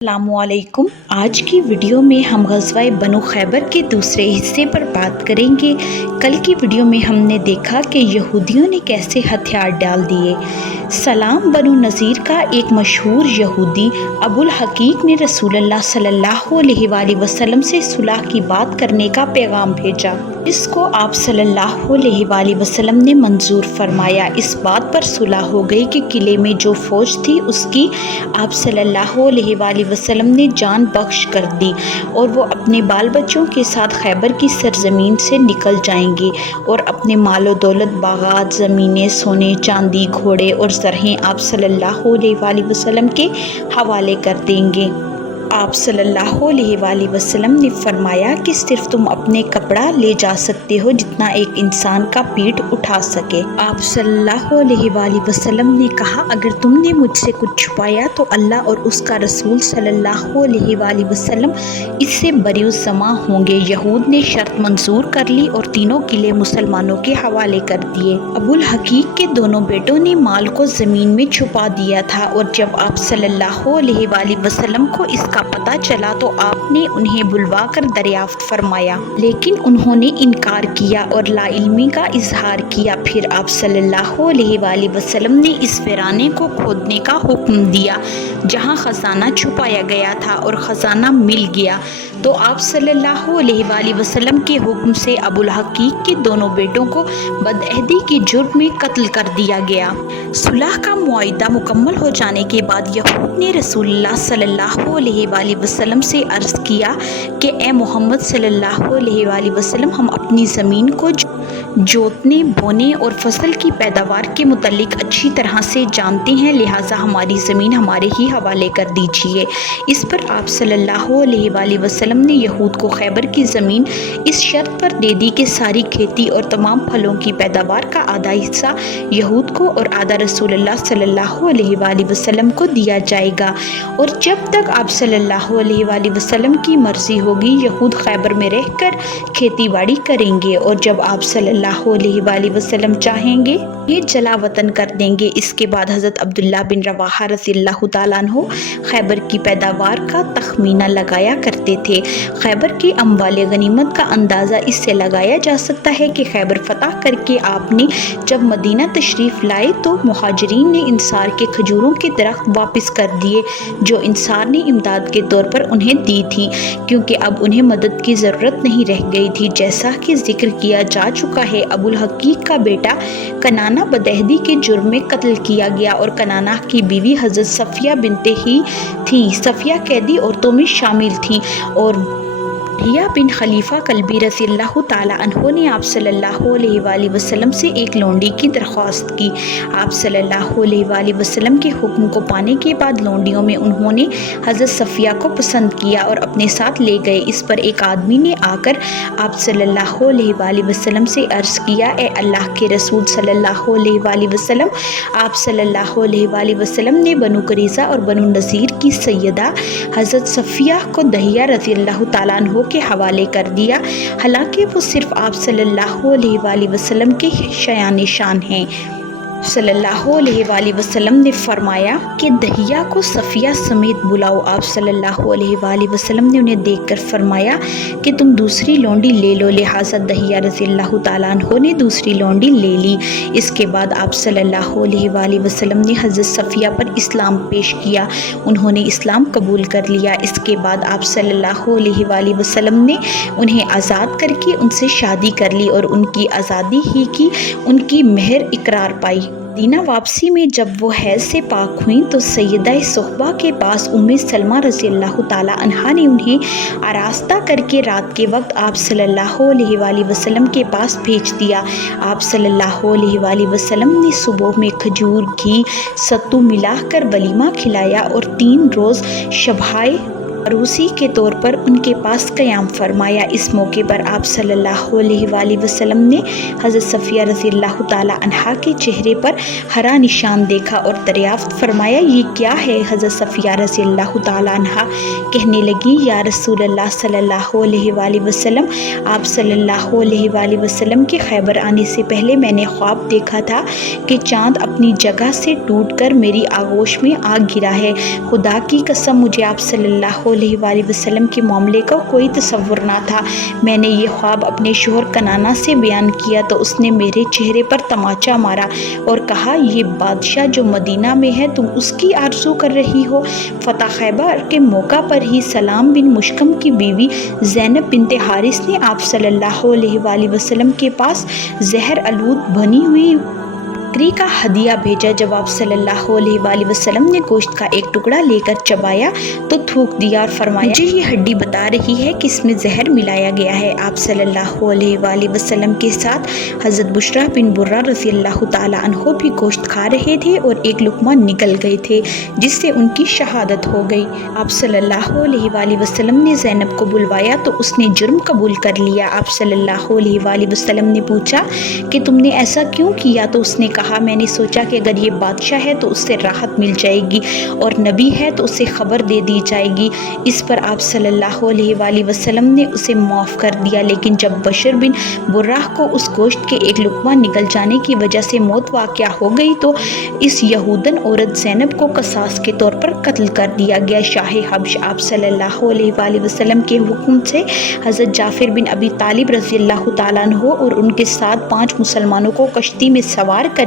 السلام علیکم۔ آج کی ویڈیو میں ہم غزوہ بنو خیبر کے دوسرے حصے پر بات کریں گے۔ کل کی ویڈیو میں ہم نے دیکھا کہ یہودیوں نے کیسے ہتھیار ڈال دیے۔ سلام بنو نذیر کا ایک مشہور یہودی ابو الحقیق نے رسول اللہ صلی اللہ علیہ وآلہ وسلم سے صلح کی بات کرنے کا پیغام بھیجا، جس کو آپ صلی اللہ علیہ وآلہ وسلم نے منظور فرمایا۔ اس بات پر صلح ہو گئی کہ قلعے میں جو فوج تھی اس کی آپ صلی اللہ علیہ وآلہ وسلم نے جان بخش کر دی، اور وہ اپنے بال بچوں کے ساتھ خیبر کی سرزمین سے نکل جائیں گے اور اپنے مال و دولت، باغات، زمینیں، سونے چاندی، گھوڑے اور زرہیں آپ صلی اللہ علیہ وآلہ وسلم کے حوالے کر دیں گے۔ آپ صلی اللہ علیہ وآلہ وسلم نے فرمایا کہ صرف تم اپنے کپڑا لے جا سکتے ہو جتنا ایک انسان کا پیٹھ اٹھا سکے۔ آپ صلی اللہ علیہ وآلہ وسلم نے کہا، اگر تم نے مجھ سے کچھ چھپایا تو اللہ اور اس کا رسول صلی اللہ علیہ وآلہ وسلم اس سے بری الزماں ہوں گے۔ یہود نے شرط منظور کر لی اور تینوں قلعے مسلمانوں کے حوالے کر دیے۔ ابو الحقیق کے دونوں بیٹوں نے مال کو زمین میں چھپا دیا تھا، اور جب آپ صلی اللہ علیہ وآلہ وسلم کو اس کا پتہ چلا تو آپ نے انہیں بلوا کر دریافت فرمایا، لیکن انہوں نے انکار کیا اور لا علمی کا اظہار کیا۔ پھر آپ صلی اللہ علیہ وآلہ وسلم نے اس ویرانے کو کھودنے کا حکم دیا جہاں خزانہ چھپایا گیا تھا، اور خزانہ مل گیا تو آپ صلی اللہ علیہ وآلہ وسلم کے حکم سے ابو الحقیق کے دونوں بیٹوں کو بدعہدی کے جرم میں قتل کر دیا گیا۔ صلح کا معاہدہ مکمل ہو جانے کے بعد یہود نے رسول اللہ صلی اللہ علیہ وآلہ وسلم سے عرض کیا کہ اے محمد صلی اللہ علیہ وآلہ وسلم، ہم اپنی زمین کو جوتنے، بونے اور فصل کی پیداوار کے متعلق اچھی طرح سے جانتے ہیں، لہٰذا ہماری زمین ہمارے ہی حوالے کر دیجیے۔ اس پر آپ صلی اللہ علیہ وآلہ وسلم نے یہود کو خیبر کی زمین اس شرط پر دے دی کہ ساری کھیتی اور تمام پھلوں کی پیداوار کا آدھا حصہ یہود کو اور آدھا رسول اللہ صلی اللہ علیہ وآلہ وسلم کو دیا جائے گا، اور جب تک آپ صلی اللہ علیہ وآلہ وسلم کی مرضی ہوگی یہود خیبر میں رہ کر کھیتی باڑی کریں گے، اور جب آپ صلی اللہ علیہ وآلہ وسلم چاہیں گے یہ جلا وطن کر دیں گے۔ اس کے بعد حضرت عبداللہ بن رواحہ رضی اللہ تعالیٰ عنہ خیبر کی پیداوار کا تخمینہ لگایا کرتے تھے۔ خیبر کے اموال غنیمت کا اندازہ اس سے لگایا جا سکتا ہے کہ خیبر فتح کر کے آپ نے جب مدینہ تشریف لائے تو مہاجرین نے انصار کے کھجوروں کے درخت واپس کر دیے جو انصار نے امداد کے طور پر انہیں دی تھی، کیونکہ اب انہیں مدد کی ضرورت نہیں رہ گئی تھی۔ جیسا کہ ذکر کیا جا چکا ہے، ابو الحقیق کا بیٹا کنانہ بدعہدی کے جرم میں قتل کیا گیا، اور کنانہ کی بیوی حضرت صفیہ بنت ہی تھیں۔ صفیہ قیدی عورتوں میں شامل تھیں، اور دحیہ بن خلیفہ کلبی رضی اللہ تعالیٰ عنہ نے آپ صلی اللہ علیہ وآلہ وسلم سے ایک لونڈی کی درخواست کی۔ آپ صلی اللہ علیہ وآلہ وسلم کے حکم کو پانے کے بعد لونڈیوں میں انہوں نے حضرت صفیہ کو پسند کیا اور اپنے ساتھ لے گئے۔ اس پر ایک آدمی نے آ کر آپ صلی اللہ علیہ وآلہ وسلم سے عرض کیا، اے اللہ کے رسول صلی اللہ علیہ وآلہ وسلم، آپ صلی اللہ علیہ وآلہ وسلم نے بنو قریظہ اور بنو نذیر کی سیدہ حضرت صفیہ کو دحیہ رضی اللہ تعالیٰ عنہ کے حوالے کر دیا، حالانکہ وہ صرف آپ صلی اللہ علیہ وآلہ وسلم کے شایان شان ہیں۔ صلی اللہ علیہ وآلہ وسلم نے فرمایا کہ دحیہ کو صفیہ سمیت بلاؤ۔ آپ صلی اللہ علیہ وآلہ وسلم نے انہیں دیکھ کر فرمایا کہ تم دوسری لونڈی لے لو، لہٰذا دحیہ رضی اللہ تعالیٰ عنہ نے دوسری لونڈی لے لی۔ اس کے بعد آپ صلی اللہ علیہ وآلہ وسلم نے حضرت صفیہ پر اسلام پیش کیا، انہوں نے اسلام قبول کر لیا۔ اس کے بعد آپ صلی اللہ علیہ وآلہ وسلم نے انہیں آزاد کر کے ان سے شادی کر لی، اور ان کی آزادی ہی کی ان کی مہر اقرار پائی۔ مدینہ واپسی میں جب وہ حیض سے پاک ہوئیں تو سیدہ صحبہ کے پاس ام سلمہ رضی اللہ تعالیٰ عنہا نے انہیں آراستہ کر کے رات کے وقت آپ صلی اللہ علیہ وآلہ وسلم کے پاس بھیج دیا۔ آپ صلی اللہ علیہ وآلہ وسلم نے صبح میں کھجور، گھی، ستو ملا کر ولیمہ کھلایا، اور 3 روز شبائے अरूसी के तौर पर उनके पास क़याम फरमाया। इस मौके पर आप सल्लल्लाहु अलैहि वसल्लम ने हज़रत सफ़िया रज़ियल्लाहु ताला अन्हा के चेहरे पर हरा निशान देखा और दरियाफ्त फरमाया, ये क्या है? हज़रत सफ़िया रज़ियल्लाहु ताला अन्हा कहने लगी, या रसूलल्लाह सल्लल्लाहु अलैहि वसल्लम, आप सल्लल्लाहु अलैहि वसल्लम के खैबर आने से पहले मैंने ख्वाब देखा था कि चाँद अपनी जगह से टूटकर मेरी आगोश में आ गिरा है। खुदा की कसम, मुझे आप सल्लल्लाहु अलैहि वसल्लम के मामले का कोई तसव्वुर ना था। मैंने ये ख्वाब अपने शोहर कनाना से बयान किया तो उसने मेरे चेहरे पर तमाचा मारा और कहा, ये बादशाह जो मदीना में है, तुम उसकी आरज़ू कर रही हो। फ़तह खैबर के मौका पर ही सलाम बिन मुश्कम की बीवी ज़ैनब बिन्ते हारिस ने आप सल्लल्लाहु अलैहि वसल्लम के पास जहर आलूद बनी हुई बकरी का हदिया भेजा। जब आप सल्लल्लाहु अलैहि वसल्लम ने गोश्त का एक टुकड़ा लेकर चबाया तो थूक दिया और फरमाया, मुझे ये हड्डी बता रही है कि इसमें जहर मिलाया गया है। आप सल्लल्लाहु अलैहि वसल्लम के साथ हज़रत बुशरा बिन बुर्रा रज़ियल्लाहु ताला अन्हो भी गोश्त खा रहे थे और एक लुक़मा निकल गए थे जिससे उनकी शहादत हो गई। आप सल्लल्लाहु अलैहि वसल्लम ने ज़ैनब को बुलवाया तो उसने जुर्म कबूल कर लिया। आप सल्लल्लाहु अलैहि वसल्लम ने पूछा कि तुमने ऐसा क्यों किया? तो उसने कहा, मैंने सोचा कि अगर ये बादशाह है तो उससे राहत मिल जाएगी और नबी है तो उसे खबर दे दी जाएगी। इस पर आप सल्लल्लाहु अलैहि वसल्लम ने उसे माफ़ कर दिया। लेकिन जब बशर बिन बुर्राह को उस गोश्त के एक लुक़मा निकल जाने की वजह से मौत वाक़या हो गई तो इस यहूदन औरत ज़ैनब को कसास के तौर पर कत्ल कर दिया गया। शाह हब्श आप सल्लल्लाहु अलैहि वसल्लम के हुक्म से हज़रत जाफ़िर बिन अबी तालिब रज़ियल्लाहु ताला अन्हु और उनके साथ 5 मुसलमानों को कश्ती में सवार करके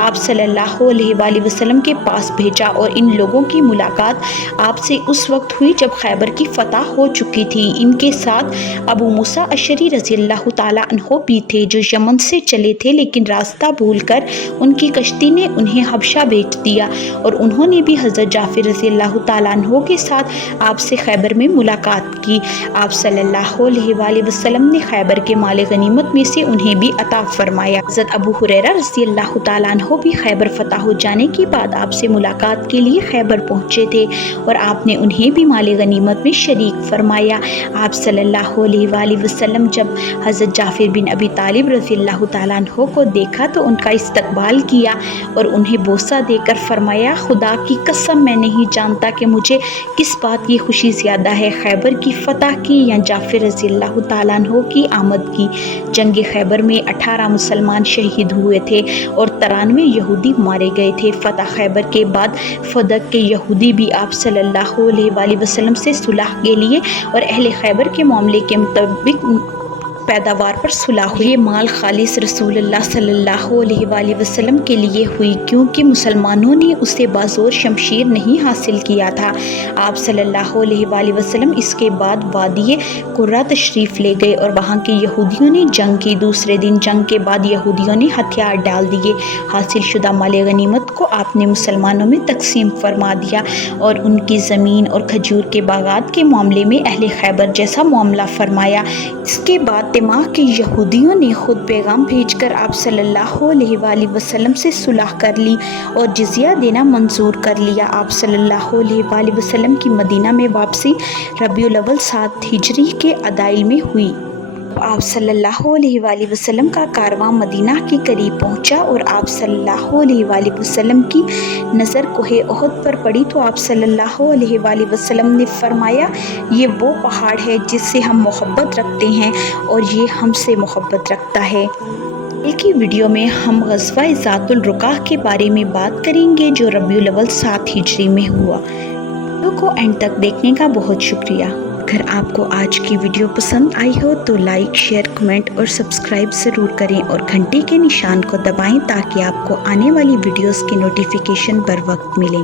आप सल्लल्लाहु अलैहि वसल्लम के पास भेजा और इन लोगों की मुलाकात आपसे उस वक्त हुई जब खैबर की फतह हो चुकी थी। इनके साथ अबू मूसा अशरी रज़ियल्लाहु ताला अन्हु भी थे जो यमन से चले थे, लेकिन रास्ता भूलकर उनकी कश्ती ने उन्हें हबशा भेज दिया और उन्होंने भी हज़रत जाफ़िर रज़ियल्लाहु ताला अन्हु के साथ आपसे खैबर में मुलाकात की। आप सल्लल्लाहु अलैहि वसल्लम ने खैबर के माल गनीमत में से उन्हें भी अता फरमाया। हज़रत अबू हुरैरा रज़ियल्लाहु ताला अन्हु भी खैबर फतह हो जाने के बाद आपसे मुलाकात के लिए खैबर पहुँचे थे और आपने उन्हें भी माल गनीमत में शरीक फरमाया। आप सल्लल्लाहु अलैहि वसल्लम जब हज़रत जाफ़िर बिन अबी तालिब रज़ियल्लाहु ताला अन्हु को देखा तो उनका इस्तकबाल किया और उन्हें बोसा देकर फरमाया, खुदा की कसम, मैं नहीं जानता कि मुझे किस बात की खुशी ज़्यादा है, खैबर की फ़तह की या जाफ़िर रज़ियल्लाहु ताला अन्हु की आमद की। जंग खैबर में 18 मुसलमान शहीद हुए थे और 93 यहूदी मारे गए थे। फ़तह खैबर के बाद फदक के यहूदी भी आप सल्लल्लाहु अलैहि वसल्लम से सुलह के लिए और अहले खैबर के मामले के मुताबिक पैदावार पर सुलह हुई। ये माल खालिस रसूलुल्लाह सल्लल्लाहु अलैहि वसल्लम के लिए हुई क्योंकि मुसलमानों ने उसे बाज़ोर शमशीर नहीं हासिल किया था। आप सल्लल्लाहु अलैहि वसल्लम इसके बाद वादी कुर्रा तशरीफ़ ले गए और वहाँ के यहूदियों ने जंग की। दूसरे दिन जंग के बाद यहूदियों ने हथियार डाल दिए। हासिल शुदा माल गनीमत को आपने मुसलमानों में तकसीम फरमा दिया और उनकी ज़मीन और खजूर के बागात के मामले में अहले खैबर जैसा मामला फरमाया। इसके बाद दिमाग के यहूदियों ने खुद पैगाम भेजकर आप सल्लल्लाहु अलैहि वसल्लम से सुलह कर ली और जिज़िया देना मंजूर कर लिया। आप सल्लल्लाहु अलैहि वसल्लम की मदीना में वापसी रबीउल अव्वल 7 हिजरी के अदाइल में हुई। आप सल्लल्लाहु अलैहि वसल्लम का कारवां मदीना के करीब पहुंचा और आप सल्लल्लाहु अलैहि वसल्लम की नज़र कोहे ओहद पर पड़ी तो आप सल्लल्लाहु अलैहि वसल्लम ने फरमाया, ये वो पहाड़ है जिससे हम मोहब्बत रखते हैं और ये हमसे मोहब्बत रखता है। एक ही वीडियो में हम ग़ज़वा ज़ातुल रुक़ा के बारे में बात करेंगे जो रबीउल अव्वल 7 हिजरी में हुआ। वीडियो को एंड तक देखने का बहुत शुक्रिया। अगर आपको आज की वीडियो पसंद आई हो तो लाइक, शेयर, कमेंट और सब्सक्राइब ज़रूर करें और घंटी के निशान को दबाएं ताकि आपको आने वाली वीडियोस की नोटिफिकेशन बर वक्त मिले।